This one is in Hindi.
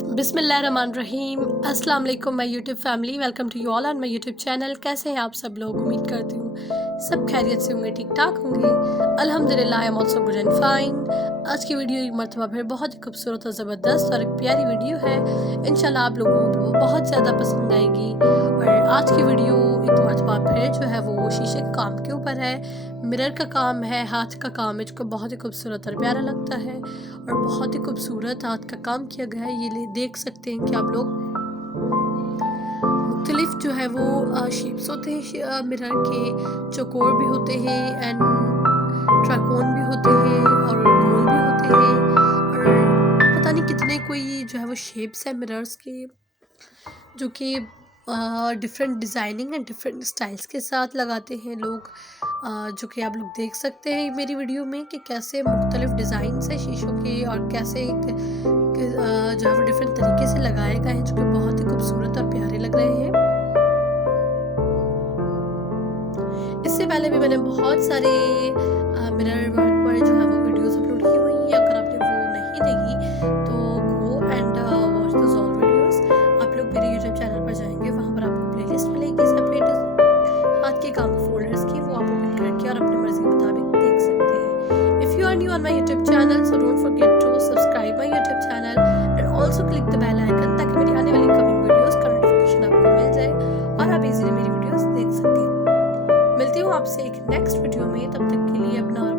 बिस्मिल्लाहिर्रहमानिर्रहीम। अस्सलाम वालेकुम my YouTube family, welcome to you all on my YouTube channel. कैसे हैं आप सब लोग? उम्मीद करती हूँ सब खैरियत से होंगे, ठीक ठाक होंगे। अल्हम्दुलिल्लाह I am also good and fine. आज की वीडियो एक मरतबा फिर बहुत ही खूबसूरत और ज़बरदस्त और एक प्यारी वीडियो है। इंशाल्लाह आप लोगों को वो बहुत ज़्यादा पसंद आएगी। और आज की वीडियो एक मरतबा फिर जो है वो शीशे के काम के ऊपर है, मिरर का काम है, हाथ का काम है, जो बहुत ही खूबसूरत और प्यारा लगता है और बहुत ही खूबसूरत हाथ का काम किया गया है। ये देख सकते हैं कि आप लोग मुख्तलिफ जो है वो शेप्स होते हैं मिरर के, चौकोर भी होते हैं एंड ट्राकोन भी होते हैं और गोल भी होते हैं और पता नहीं कितने कोई जो है वो शेप्स हैं मिरर्स के, जो कि different designing and different styles के साथ लगाते हैं लोग। जो कि आप लोग देख सकते हैं मेरी वीडियो में कि कैसे मुख्तलिफ डिज़ाइन है शीशों के और कैसे जो है वो डिफरेंट तरीके से लगाए गए हैं, जो कि बहुत ही खूबसूरत और प्यारे लग रहे हैं। इससे पहले भी मैंने बहुत सारे मिरर वर्क पर जो है वो वीडियोस अपलोड की हुई हैं। अगर आपने वो नहीं देखी तो go and watch those all videos. आप लोग मेरे यूट्यूब चैनल पर जाएंगे, वहाँ पर आपको प्लेलिस्ट मिलेगी सेपरेट हाथ के काम फोल्डर्स की, वो आप ओपन करके और अपनी मर्जी के मुताबिक देख सकते हैं। If you are new on my YouTube channel so don't forget to subscribe my YouTube channel and also click the bell icon, ताकि मेरी आने वाली कमिंग वीडियोस का नोटिफिकेशन आपको मिल जाए और आप इजीली मेरी वीडियोस देख सकें। मिलती हूँ आपसे एक नेक्स्ट वीडियो में, तब तक के लिए अपना